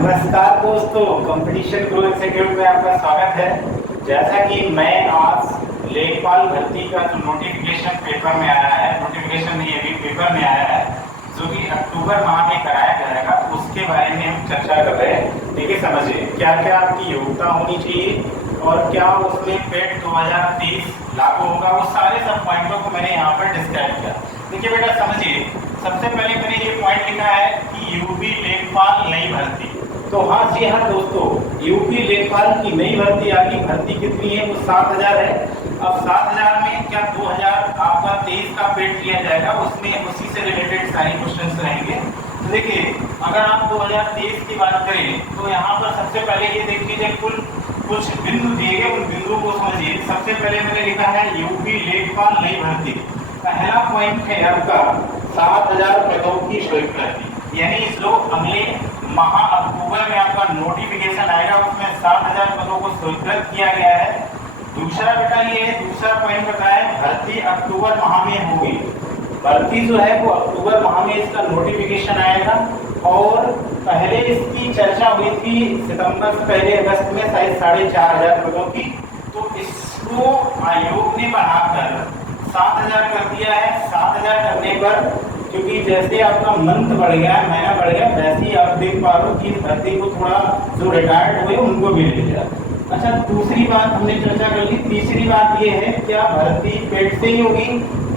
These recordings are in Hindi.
नमस्कार दोस्तों, कंपटीशन ग्रो इंस्टीट्यूट में आपका स्वागत है। जैसा कि मैं आज लेखपाल भर्ती का जो नोटिफिकेशन पेपर में आया है, नोटिफिकेशन नहीं अभी पेपर में आया है, जो कि अक्टूबर माह में कराया जाएगा, उसके बारे में हम चर्चा कर रहे हैं। देखिए समझिए क्या क्या आपकी योग्यता होनी चाहिए और क्या उसमें पेट 2030 लागू होगा, वो सारे सब पॉइंटों को मैंने यहाँ पर डिस्क्राइब किया। देखिए बेटा समझिए, सबसे पहले मैंने ये पॉइंट लिखा है कि यूपी लेखपाल नई भर्ती। तो हाँ जी हाँ दोस्तों, यूपी लेखपाल की नई भर्ती आ गई। भर्ती कितनी है? वो 7000 है। अब 7000 में क्या 2000 आपका 23 का पेट लिया जाएगा, उसमें उसी से रिलेटेड सारे क्वेश्चंस रहेंगे। तो देखिए अगर आप 2023 की बात करें तो यहाँ पर सबसे पहले ये देख लीजिए, कुछ बिंदु दिए गए, उन बिंदुओं को समझिए। सबसे पहले मैंने लिखा है यूपी लेखपाल नई भर्ती। पहला पॉइंट है आपका 7000 पदों की स्वीकृति, यानी जो अगले माह अक्टूबर में आपका नोटिफिकेशन आएगा उसमें 7000 पदों को स्वीकृत किया गया है। दूसरा बेटा ये है, दूसरा पॉइंट बताया है भर्ती अक्टूबर माह में होगी। भर्ती जो है वो अक्टूबर माह में इसका नोटिफिकेशन आएगा और पहले इसकी चर्चा हुई थी सितंबर से पहले अगस्त में शायद 4500 पदों की। तो इसको आयोग ने बढ़ाकर 7000 कर दिया है। 7000 करने पर क्योंकि जैसे आपका मंथ बढ़ गया है, महीना बढ़ गया, वैसे ही आप देख पा रहे हो कि भर्ती को थोड़ा जो रिटायर्ड हुए उनको भी ले लिया। अच्छा, दूसरी बात हमने चर्चा कर ली। तीसरी बात ये है, क्या भर्ती पेट से ही होगी?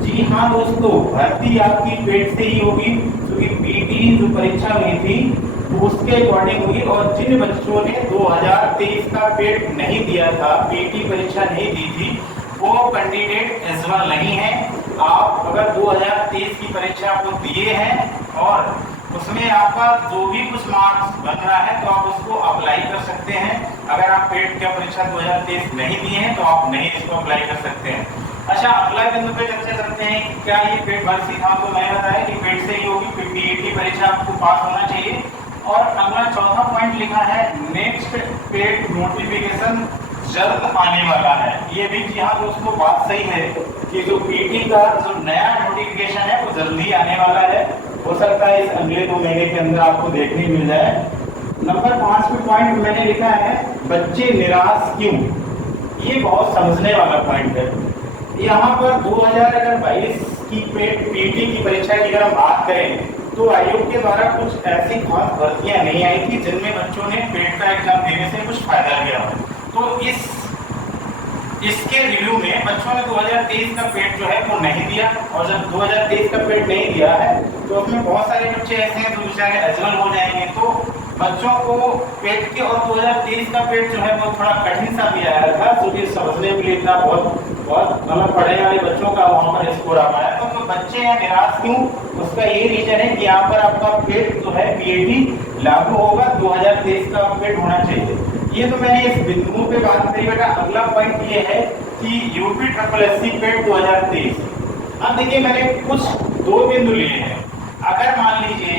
जी हाँ दोस्तों, भर्ती आपकी पेट से ही होगी, क्योंकि पीटी जो परीक्षा हुई थी तो उसके अकॉर्डिंग हुई। और जिन बच्चों ने 2023 का पेट नहीं दिया था, पीटी परीक्षा नहीं दी थी, वो कैंडिडेट एलिजिबल नहीं है। आप अगर 2023 की परीक्षा आपको दिए हैं और उसमें आपका जो भी कुछ मार्क्स बन रहा है तो आप उसको अप्लाई कर सकते हैं। अगर आप पेट की परीक्षा 2023 नहीं दिए हैं तो आप नहीं इसको अप्लाई कर सकते हैं। अच्छा, अगला बिंदु पे चर्चा करते हैं कि क्या ये पेट भर्ती था, तो मैंने बताया कि पेट से ही होगी, पीटी परीक्षा आपको पास होना चाहिए। और अगला चौथा पॉइंट लिखा है नेक्स्ट पेट नोटिफिकेशन जल्द आने वाला है। ये भी जी हाँ दोस्तों, बात सही है कि जो पीटी का जो नया नोटिफिकेशन है वो जल्दी आने वाला है। हो सकता है इस अगले 2 महीने के अंदर आपको देखने मिल जाए। नंबर 5 पे पॉइंट मैंने लिखा है बच्चे निराश क्यों। ये बहुत समझने वाला पॉइंट है। यहाँ पर 2022 की पीटी की परीक्षा की अगर हम बात करें तो आयोग के द्वारा कुछ ऐसी खास भर्तियां नहीं आई थी जिनमें बच्चों ने पेट का एग्जाम देने से कुछ फायदा लिया हो। तो इसके रिव्यू में बच्चों ने 2023 का पेट जो है वो नहीं दिया, और जब 2023 का पेट नहीं दिया है तो उसमें बहुत सारे बच्चे ऐसे हैं जो बेचारे एलिजिबल हो जाएंगे। तो बच्चों को पेट के और 2023 का पेट जो है वो थोड़ा कठिन सा भी आया था, जो कि समझने के लिए इतना बहुत मतलब पढ़ने वाले बच्चों का वहाँ पर स्कोर आ पाया। तो बच्चे यहाँ निराश क्यों? उसका ये रीजन है कि यहाँ पर आपका पेट जो है पीएटी लागू होगा, 2023 का पेट होना चाहिए। ये तो मैंने इस बिंदुओं पे बात करी बेटा। अगला पॉइंट ये है कि यूपी SSSC पेट 2023। अब देखिए मैंने कुछ 2 बिंदु लिए हैं। अगर मान लीजिए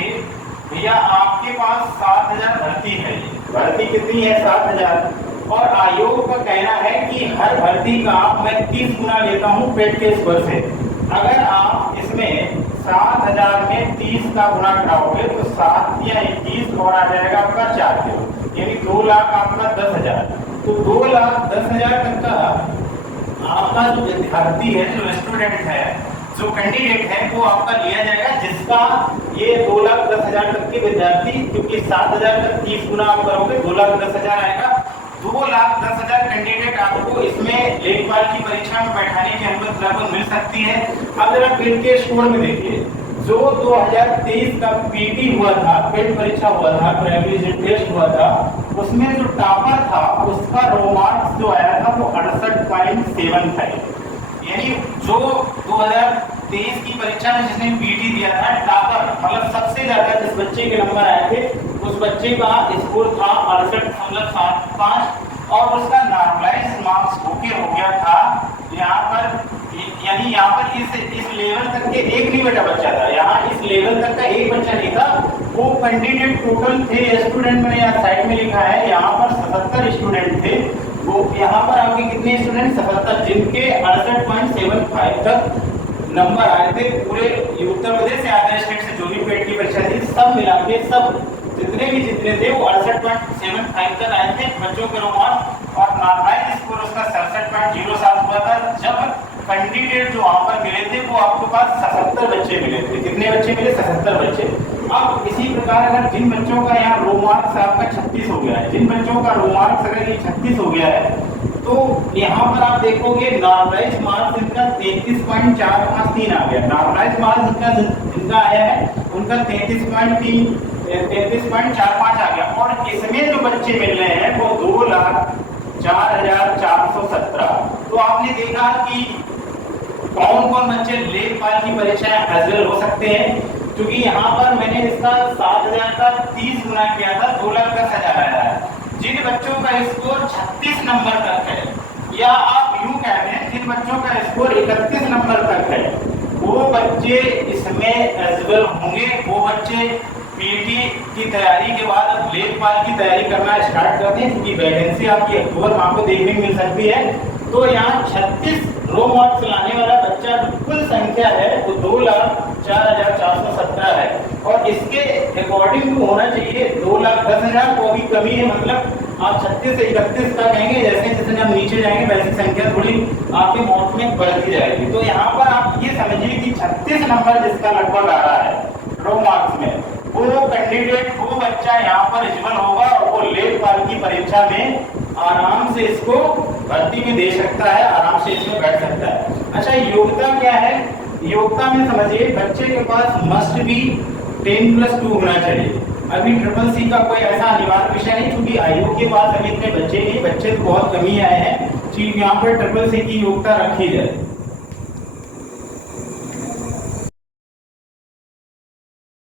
भैया आपके पास 7000 भर्ती है, भर्ती कितनी है? 7000, और आयोग का कहना है कि हर भर्ती का मैं 30 गुना लेता हूँ पेट के स्कोर से। अगर आप इसमें 7000 में 30 का गुना कराओगे तो 7 या 21 और आ जाएगा आपका 4 किलो, यानी 2 लाख आपका 10,000। तो 2,10,000 तक का आपका जो विद्यार्थी है, जो स्टूडेंट है, जो कैंडिडेट है, वो आपका लिया जाएगा, जिसका ये 2,10,000 तक के विद्यार्थी, क्योंकि 7000 तक 30 गुना आप करोगे 2,10,000 आएगा। 2,10,000 कैंडिडेट आपको इसमें लेखपाल की परीक्षा में बैठाने की अनुमति लगभग मिल सकती है। अब जरा पेट के स्कोर में देखिए, जो 2023 का पीटी हुआ था, पेट परीक्षा हुआ था, प्राइमरी टेस्ट हुआ था, उसमें जो टॉपर था उसका रो मार्क्स जो आया था वो 68.7 था। यानी जो 2023 की परीक्षा में जिसने पीटी दिया था, टॉपर मतलब सबसे ज्यादा जिस बच्चे के नंबर आए थे, उस बच्चे का स्कोर था 68.75 और उसका नॉर्मलाइज मार्क्स हो गया था यहाँ पर। यानी यहाँ पर इस लेवल तक के एक नहीं बेटा बच्चा था, यहाँ इस लेवल तक का एक बच्चा नहीं था। वो कैंडिडेट टोटल थे स्टूडेंट, मैंने यहाँ साइड में लिखा है, यहाँ पर 77 स्टूडेंट थे। वो यहाँ पर आपके कितने स्टूडेंट? 77, जिनके 68.75 तक नंबर आए थे पूरे उत्तर प्रदेश या अदर स्टेट से जो भी पेट की परीक्षा थी, सब मिला के सब जितने थे वो 68.75 तक आए थे बच्चों के रोमांस, और नॉर्मलाइज स्कोर उसका 67.07 हुआ था। जब कैंडिडेट जो वहां पर मिले थे वो आपके पास 77 बच्चे मिले थे। कितने बच्चे मिले? 77 बच्चे। अब इसी प्रकार अगर जिन बच्चों का यहाँ रो मार्क्स आपका 36 हो गया है, जिन बच्चों का रो मार्क्स अगर ये 36 हो गया है, तो यहाँ पर आप देखोगे नॉर्मलाइज मार्क्स इनका 33.453 आ गया। नॉर्मलाइज मार्क्स इनका आया है उनका 33.45 आ गया। और इसमें जो बच्चे मिल रहे हैं वो 2,04,417। तो आपने देखा कि कौन कौन बच्चे लेखपाल की परीक्षाएं हासिल हो सकते हैं, क्योंकि यहाँ पर मैंने इसका 7,000 का 30 गुना किया था, 2,10,000 आया है। जिन बच्चों का स्कोर 36 नंबर तक है, या आप यूं कह रहे हैं जिन बच्चों का स्कोर 31 नंबर तक है, वो बच्चे इसमें एलिजिबल होंगे। वो बच्चे पीटी की तैयारी के बाद अब लेखपाल की तैयारी करना स्टार्ट कर दें, क्योंकि वैकेंसी आपकी अक्टूबर में आपको देखने को मिल सकती है। तो यहाँ 36 रो मार्क्स लाने वाला बच्चा जो कुल संख्या है वो 2,04,417 है, और इसके अकॉर्डिंग तो होना चाहिए 2,10,000 को भी कमी है। मतलब आप 36 से 31 का कहेंगे, जैसे जैसे हम नीचे जाएंगे वैसे संख्या थोड़ी आपके मौत में बढ़ती जाएगी। तो यहाँ पर आप ये समझिए कि 36 नंबर जिसका लगभग आ रहा है रो मार्क्स में, वो कैंडिडेट वो बच्चा यहाँ पर एलिजिबल होगा और वो लेखपाल की परीक्षा में आराम से इसको भर्ती में दे सकता है, आराम से इसमें बैठ सकता है। अच्छा, योग्यता क्या है? योग्यता में समझिए बच्चे के पास मस्ट भी 10+2 होना चाहिए। अभी CCC का कोई ऐसा अनिवार्य विषय नहीं, क्योंकि आयोग के पास अभी इतने बच्चे नहीं, बच्चे तो बहुत कमी आए हैं कि यहाँ पर CCC की योग्यता रखी जाए।